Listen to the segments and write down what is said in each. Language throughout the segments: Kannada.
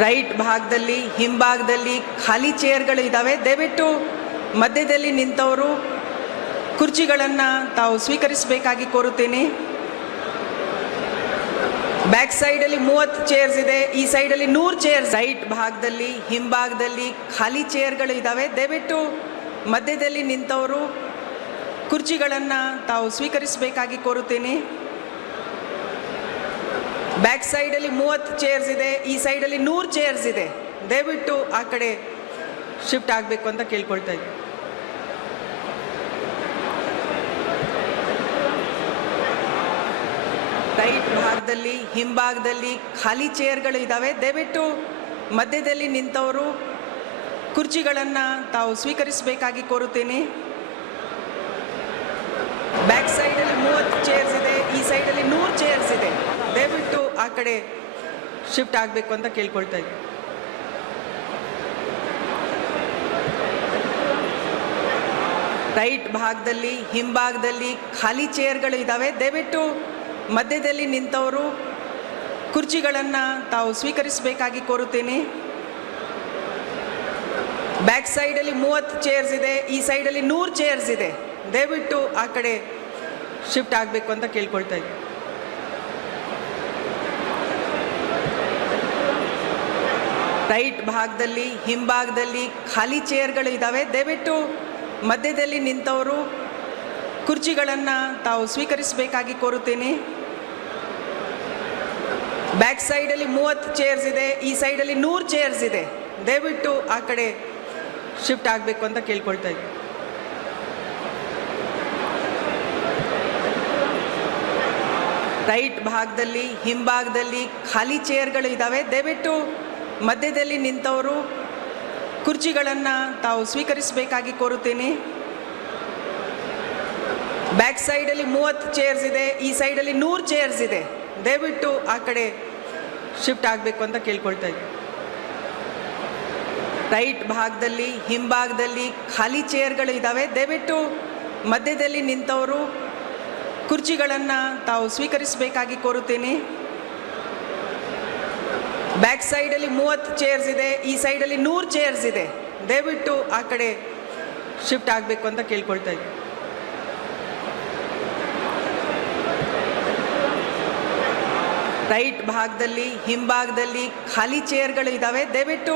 ರೈಟ್ ಭಾಗದಲ್ಲಿ ಹಿಂಭಾಗದಲ್ಲಿ ಖಾಲಿ ಚೇರ್ಗಳು ಇದ್ದಾವೆ. ದಯವಿಟ್ಟು ಮಧ್ಯದಲ್ಲಿ ನಿಂತವರು ಕುರ್ಚಿಗಳನ್ನು ತಾವು ಸ್ವೀಕರಿಸಬೇಕಾಗಿ ಕೋರುತ್ತೇನೆ. ಬ್ಯಾಕ್ ಸೈಡಲ್ಲಿ 30 ಚೇರ್ಸ್ ಇದೆ, ಈ ಸೈಡಲ್ಲಿ 100 ಚೇರ್ಸ್. ರೈಟ್ ಭಾಗದಲ್ಲಿ ಹಿಂಭಾಗದಲ್ಲಿ ಖಾಲಿ ಚೇರ್ಗಳು ಇದ್ದಾವೆ. ದಯವಿಟ್ಟು ಮಧ್ಯದಲ್ಲಿ ನಿಂತವರು ಕುರ್ಚಿಗಳನ್ನು ತಾವು ಸ್ವೀಕರಿಸಬೇಕಾಗಿ ಕೋರುತ್ತೇನೆ. ಬ್ಯಾಕ್ ಸೈಡಲ್ಲಿ 30 ಚೇರ್ಸ್ ಇದೆ, ಈ ಸೈಡಲ್ಲಿ 100 ಚೇರ್ಸ್ ಇದೆ. ದಯವಿಟ್ಟು ಆ ಕಡೆ ಶಿಫ್ಟ್ ಆಗಬೇಕು ಅಂತ ಕೇಳ್ಕೊಳ್ತಾ ಇದ್ದೀನಿ. ರೈಟ್ ಭಾಗದಲ್ಲಿ ಹಿಂಭಾಗದಲ್ಲಿ ಖಾಲಿ ಚೇರ್ಗಳು ಇದ್ದಾವೆ. ದಯವಿಟ್ಟು ಮಧ್ಯದಲ್ಲಿ ನಿಂತವರು ಕುರ್ಚಿಗಳನ್ನು ತಾವು ಸ್ವೀಕರಿಸಬೇಕಾಗಿ ಕೋರುತ್ತೇನೆ. ಬ್ಯಾಕ್ ಸೈಡಲ್ಲಿ 30 ಚೇರ್ಸ್ ಇದೆ, ಈ ಸೈಡಲ್ಲಿ 100 ಚೇರ್ಸ್ ಇದೆ. ದಯವಿಟ್ಟು ಆ ಕಡೆ ಶಿಫ್ಟ್ ಆಗಬೇಕು ಅಂತ ಕೇಳ್ಕೊಳ್ತಾ ಇದ್ದೀನಿ. ರೈಟ್ ಭಾಗದಲ್ಲಿ ಹಿಂಭಾಗದಲ್ಲಿ ಖಾಲಿ ಚೇರ್ಗಳು ಇದ್ದಾವೆ. ದಯವಿಟ್ಟು ಮಧ್ಯದಲ್ಲಿ ನಿಂತವರು ಕುರ್ಚಿಗಳನ್ನು ತಾವು ಸ್ವೀಕರಿಸಬೇಕಾಗಿ ಕೋರುತ್ತೇನೆ. ಬ್ಯಾಕ್ ಸೈಡಲ್ಲಿ 30 ಚೇರ್ಸ್ ಇದೆ, ಈ ಸೈಡಲ್ಲಿ 100 ಚೇರ್ಸ್ ಇದೆ. ದಯವಿಟ್ಟು ಆ ಕಡೆ ಶಿಫ್ಟ್ ಆಗಬೇಕು ಅಂತ ಕೇಳ್ಕೊಳ್ತಾ ಇದ್ದೀನಿ. ರೈಟ್ ಭಾಗದಲ್ಲಿ ಹಿಂಭಾಗದಲ್ಲಿ ಖಾಲಿ ಚೇರ್ಗಳು ಇದ್ದಾವೆ. ದಯವಿಟ್ಟು ಮಧ್ಯದಲ್ಲಿ ನಿಂತವರು ಕುರ್ಚಿಗಳನ್ನು ತಾವು ಸ್ವೀಕರಿಸಬೇಕಾಗಿ ಕೋರುತ್ತೇನೆ. ಬ್ಯಾಕ್ ಸೈಡಲ್ಲಿ 30 ಚೇರ್ಸ್ ಇದೆ, ಈ ಸೈಡಲ್ಲಿ 100 ಚೇರ್ಸ್ ಇದೆ. ದಯವಿಟ್ಟು ಆ ಕಡೆ ಶಿಫ್ಟ್ ಆಗಬೇಕು ಅಂತ ಕೇಳ್ಕೊಳ್ತಾ ಇದ್ದೀನಿ. ರೈಟ್ ಭಾಗದಲ್ಲಿ ಹಿಂಭಾಗದಲ್ಲಿ ಖಾಲಿ ಚೇರ್ಗಳು ಇದ್ದಾವೆ. ದಯವಿಟ್ಟು ಮಧ್ಯದಲ್ಲಿ ನಿಂತವರು ಕುರ್ಚಿಗಳನ್ನು ತಾವು ಸ್ವೀಕರಿಸಬೇಕಾಗಿ ಕೋರುತ್ತೇನೆ. ಬ್ಯಾಕ್ ಸೈಡಲ್ಲಿ 30 ಚೇರ್ಸ್ ಇದೆ, ಈ ಸೈಡಲ್ಲಿ 100 ಚೇರ್ಸ್ ಇದೆ. ದಯವಿಟ್ಟು ಆ ಕಡೆ ಶಿಫ್ಟ್ ಆಗಬೇಕು ಅಂತ ಕೇಳ್ಕೊಳ್ತಾ ಇದ್ದೀನಿ. ರೈಟ್ ಭಾಗದಲ್ಲಿ ಹಿಂಭಾಗದಲ್ಲಿ ಖಾಲಿ ಚೇರ್ಗಳು ಇದ್ದಾವೆ. ದಯವಿಟ್ಟು ಮಧ್ಯದಲ್ಲಿ ನಿಂತವರು ಕುರ್ಚಿಗಳನ್ನು ತಾವು ಸ್ವೀಕರಿಸಬೇಕಾಗಿ ಕೋರುತ್ತೇನೆ. ಬ್ಯಾಕ್ ಸೈಡಲ್ಲಿ 30 ಚೇರ್ಸ್ ಇದೆ, ಈ ಸೈಡಲ್ಲಿ 100 ಚೇರ್ಸ್ ಇದೆ. ದಯವಿಟ್ಟು ಆ ಕಡೆ ಶಿಫ್ಟ್ ಆಗಬೇಕು ಅಂತ ಕೇಳ್ಕೊಳ್ತಾ ಇದ್ದೀನಿ. ರೈಟ್ ಭಾಗದಲ್ಲಿ ಹಿಂಭಾಗದಲ್ಲಿ ಖಾಲಿ ಚೇರ್ಗಳು ಇದ್ದಾವೆ. ದಯವಿಟ್ಟು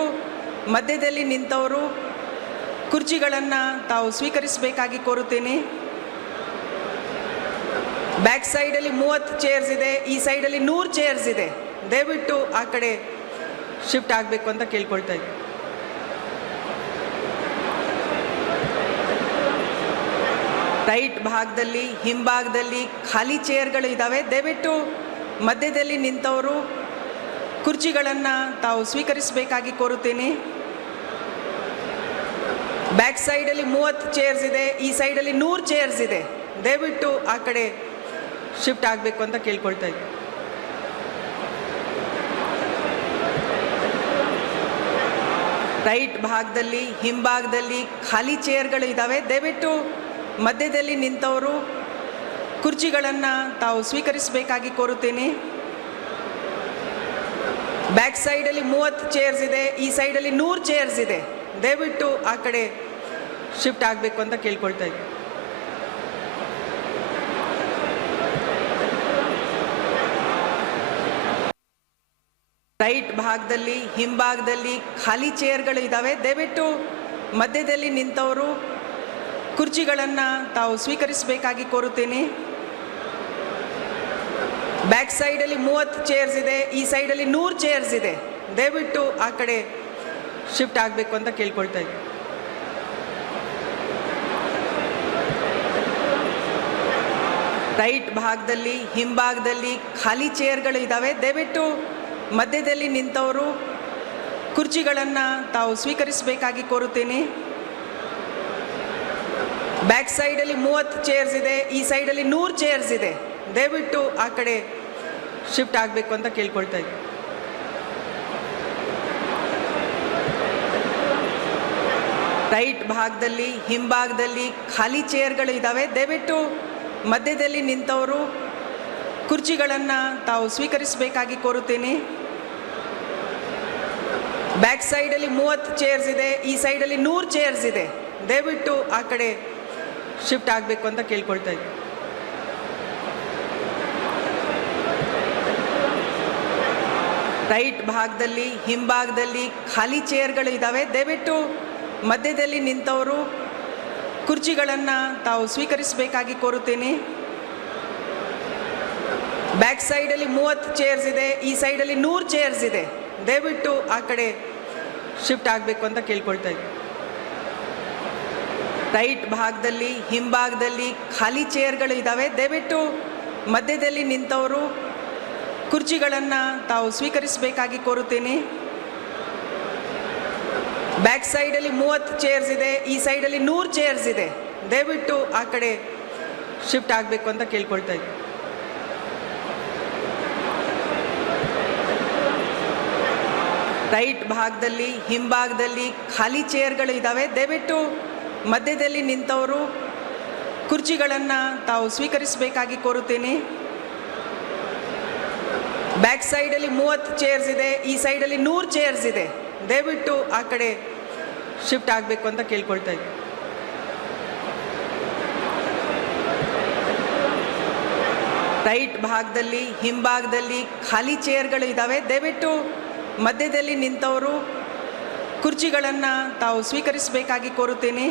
ಮಧ್ಯದಲ್ಲಿ ನಿಂತವರು ಕುರ್ಚಿಗಳನ್ನು ತಾವು ಸ್ವೀಕರಿಸಬೇಕಾಗಿ ಕೋರುತ್ತೇನೆ. ಬ್ಯಾಕ್ ಸೈಡಲ್ಲಿ 30 ಚೇರ್ಸ್ ಇದೆ, ಈ ಸೈಡಲ್ಲಿ 100 ಚೇರ್ಸ್ ಇದೆ. ದಯವಿಟ್ಟು ಆ ಕಡೆ ಶಿಫ್ಟ್ ಆಗಬೇಕು ಅಂತ ಕೇಳ್ಕೊಳ್ತಾ ಇದ್ದೀನಿ. ರೈಟ್ ಭಾಗದಲ್ಲಿ ಹಿಂಭಾಗದಲ್ಲಿ ಖಾಲಿ ಚೇರ್ಗಳು ಇದ್ದಾವೆ. ದಯವಿಟ್ಟು ಮಧ್ಯದಲ್ಲಿ ನಿಂತವರು ಕುರ್ಚಿಗಳನ್ನು ತಾವು ಸ್ವೀಕರಿಸಬೇಕಾಗಿ ಕೋರುತ್ತೇನೆ. ಬ್ಯಾಕ್ ಸೈಡಲ್ಲಿ 30 ಚೇರ್ಸ್ ಇದೆ, ಈ ಸೈಡಲ್ಲಿ 100 ಚೇರ್ಸ್ ಇದೆ. ದಯವಿಟ್ಟು ಆ ಕಡೆ ಶಿಫ್ಟ್ ಆಗಬೇಕು ಅಂತ ಕೇಳ್ಕೊಳ್ತಾ ಇದ್ದೀನಿ. ರೈಟ್ ಭಾಗದಲ್ಲಿ ಹಿಂಭಾಗದಲ್ಲಿ ಖಾಲಿ ಚೇರ್ಗಳು ಇದ್ದಾವೆ. ದಯವಿಟ್ಟು ಮಧ್ಯದಲ್ಲಿ ನಿಂತವರು ಕುರ್ಚಿಗಳನ್ನು ತಾವು ಸ್ವೀಕರಿಸಬೇಕಾಗಿ ಕೋರುತ್ತೇನೆ. ಬ್ಯಾಕ್ ಸೈಡಲ್ಲಿ 30 ಚೇರ್ಸ್ ಇದೆ, ಈ ಸೈಡಲ್ಲಿ 100 ಚೇರ್ಸ್ ಇದೆ. ದಯವಿಟ್ಟು ಆ ಕಡೆ ಶಿಫ್ಟ್ ಆಗಬೇಕು ಅಂತ ಕೇಳ್ಕೊಳ್ತಾ ಇದ್ದೀನಿ. ರೈಟ್ ಭಾಗದಲ್ಲಿ ಹಿಂಭಾಗದಲ್ಲಿ ಖಾಲಿ ಚೇರ್ಗಳು ಇದ್ದಾವೆ. ದಯವಿಟ್ಟು ಮಧ್ಯದಲ್ಲಿ ನಿಂತವರು ಕುರ್ಚಿಗಳನ್ನು ತಾವು ಸ್ವೀಕರಿಸಬೇಕಾಗಿ ಕೋರುತ್ತೇನೆ. ಬ್ಯಾಕ್ ಸೈಡಲ್ಲಿ 30 ಚೇರ್ಸ್ ಇದೆ, ಈ ಸೈಡಲ್ಲಿ 100 ಚೇರ್ಸ್ ಇದೆ. ದಯವಿಟ್ಟು ಆ ಕಡೆ ಶಿಫ್ಟ್ ಆಗಬೇಕು ಅಂತ ಕೇಳ್ಕೊಳ್ತಾ ಇದ್ದೀನಿ. ರೈಟ್ ಭಾಗದಲ್ಲಿ ಹಿಂಭಾಗದಲ್ಲಿ ಖಾಲಿ ಚೇರ್ಗಳು ಇದ್ದಾವೆ. ದಯವಿಟ್ಟು ಮಧ್ಯದಲ್ಲಿ ನಿಂತವರು ಕುರ್ಚಿಗಳನ್ನು ತಾವು ಸ್ವೀಕರಿಸಬೇಕಾಗಿ ಕೋರುತ್ತೇನೆ. ಬ್ಯಾಕ್ ಸೈಡಲ್ಲಿ 30 ಚೇರ್ಸ್ ಇದೆ, ಈ ಸೈಡಲ್ಲಿ 100 ಚೇರ್ಸ್ ಇದೆ. ದಯವಿಟ್ಟು ಆ ಕಡೆ ಶಿಫ್ಟ್ ಆಗಬೇಕು ಅಂತ ಕೇಳ್ಕೊಳ್ತಾ ಇದ್ದೀನಿ. ರೈಟ್ ಭಾಗದಲ್ಲಿ ಹಿಂಭಾಗದಲ್ಲಿ ಖಾಲಿ ಚೇರ್ಗಳು ಇದ್ದಾವೆ. ದಯವಿಟ್ಟು ಮಧ್ಯದಲ್ಲಿ ನಿಂತವರು ಕುರ್ಚಿಗಳನ್ನು ತಾವು ಸ್ವೀಕರಿಸಬೇಕಾಗಿ ಕೋರುತ್ತೇನೆ. ಬ್ಯಾಕ್ ಸೈಡಲ್ಲಿ 30 ಚೇರ್ಸ್ ಇದೆ, ಈ ಸೈಡಲ್ಲಿ 100 ಚೇರ್ಸ್ ಇದೆ. ದಯವಿಟ್ಟು ಆ ಕಡೆ ಶಿಫ್ಟ್ ಆಗಬೇಕು ಅಂತ ಕೇಳ್ಕೊಳ್ತಾ ಇದ್ದೀನಿ. ರೈಟ್ ಭಾಗದಲ್ಲಿ ಹಿಂಭಾಗದಲ್ಲಿ ಖಾಲಿ ಚೇರ್ಗಳು ಇದ್ದಾವೆ. ದಯವಿಟ್ಟು ಮಧ್ಯದಲ್ಲಿ ನಿಂತವರು ಕುರ್ಚಿಗಳನ್ನು ತಾವು ಸ್ವೀಕರಿಸಬೇಕಾಗಿ ಕೋರುತ್ತೇನೆ. ಬ್ಯಾಕ್ ಸೈಡಲ್ಲಿ 30 ಚೇರ್ಸ್ ಇದೆ, ಈ ಸೈಡಲ್ಲಿ 100 ಚೇರ್ಸ್ ಇದೆ. ದಯವಿಟ್ಟು ಆ ಕಡೆ ಶಿಫ್ಟ್ ಆಗಬೇಕು ಅಂತ ಕೇಳ್ಕೊಳ್ತಾ ಇದ್ದೀನಿ. ರೈಟ್ ಭಾಗದಲ್ಲಿ ಹಿಂಭಾಗದಲ್ಲಿ ಖಾಲಿ ಚೇರ್ಗಳು ಇದ್ದಾವೆ. ದಯವಿಟ್ಟು ಮಧ್ಯದಲ್ಲಿ ನಿಂತವರು ಕುರ್ಚಿಗಳನ್ನು ತಾವು ಸ್ವೀಕರಿಸಬೇಕಾಗಿ ಕೋರುತ್ತೇನೆ. ಬ್ಯಾಕ್ ಸೈಡಲ್ಲಿ 30 ಚೇರ್ಸ್ ಇದೆ, ಈ ಸೈಡಲ್ಲಿ 100 ಚೇರ್ಸ್ ಇದೆ. ದಯವಿಟ್ಟು ಆ ಕಡೆ ಶಿಫ್ಟ್ ಆಗಬೇಕು ಅಂತ ಕೇಳ್ಕೊಳ್ತಾ ಇದ್ದೀನಿ. ರೈಟ್ ಭಾಗದಲ್ಲಿ ಹಿಂಭಾಗದಲ್ಲಿ ಖಾಲಿ ಚೇರ್ಗಳು ಇದ್ದಾವೆ. ದಯವಿಟ್ಟು ಮಧ್ಯದಲ್ಲಿ ನಿಂತವರು ಕುರ್ಚಿಗಳನ್ನು ತಾವು ಸ್ವೀಕರಿಸಬೇಕಾಗಿ ಕೋರುತ್ತೇನೆ. ಬ್ಯಾಕ್ ಸೈಡಲ್ಲಿ 30 ಚೇರ್ಸ್ ಇದೆ, ಈ ಸೈಡಲ್ಲಿ 100 ಚೇರ್ಸ್ ಇದೆ. ದಯವಿಟ್ಟು ಆ ಕಡೆ ಶಿಫ್ಟ್ ಆಗಬೇಕು ಅಂತ ಕೇಳ್ಕೊಳ್ತಾ ಇದ್ದೀನಿ. ರೈಟ್ ಭಾಗದಲ್ಲಿ ಹಿಂಭಾಗದಲ್ಲಿ ಖಾಲಿ ಚೇರ್ಗಳು ಇದ್ದಾವೆ. ದಯವಿಟ್ಟು ಮಧ್ಯದಲ್ಲಿ ನಿಂತವರು ಕುರ್ಚಿಗಳನ್ನು ತಾವು ಸ್ವೀಕರಿಸಬೇಕಾಗಿ ಕೋರುತ್ತೇನೆ.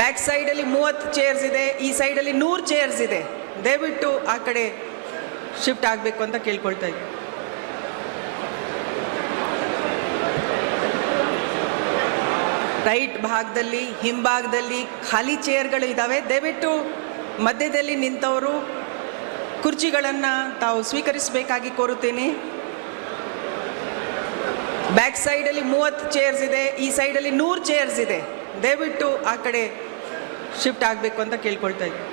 ಬ್ಯಾಕ್ ಸೈಡಲ್ಲಿ 30 ಚೇರ್ಸ್ ಇದೆ, ಈ ಸೈಡಲ್ಲಿ 100 ಚೇರ್ಸ್ ಇದೆ. ದಯವಿಟ್ಟು ಆ ಕಡೆ ಶಿಫ್ಟ್ ಆಗಬೇಕು ಅಂತ ಕೇಳ್ಕೊಳ್ತಾ ಇದ್ದೀನಿ. ರೈಟ್ ಭಾಗದಲ್ಲಿ ಹಿಂಭಾಗದಲ್ಲಿ ಖಾಲಿ ಚೇರ್ಗಳು ಇದ್ದಾವೆ. ದಯವಿಟ್ಟು ಮಧ್ಯದಲ್ಲಿ ನಿಂತವರು ಕುರ್ಚಿಗಳನ್ನು ತಾವು ಸ್ವೀಕರಿಸಬೇಕಾಗಿ ಕೋರುತ್ತೇನೆ. ಬ್ಯಾಕ್ ಸೈಡಲ್ಲಿ 30 ಚೇರ್ಸ್ ಇದೆ, ಈ ಸೈಡಲ್ಲಿ 100 ಚೇರ್ಸ್ ಇದೆ. ದಯವಿಟ್ಟು ಆ ಕಡೆ ಶಿಫ್ಟ್ ಆಗಬೇಕು ಅಂತ ಕೇಳ್ಕೊಳ್ತಾ ಇದ್ದೀನಿ.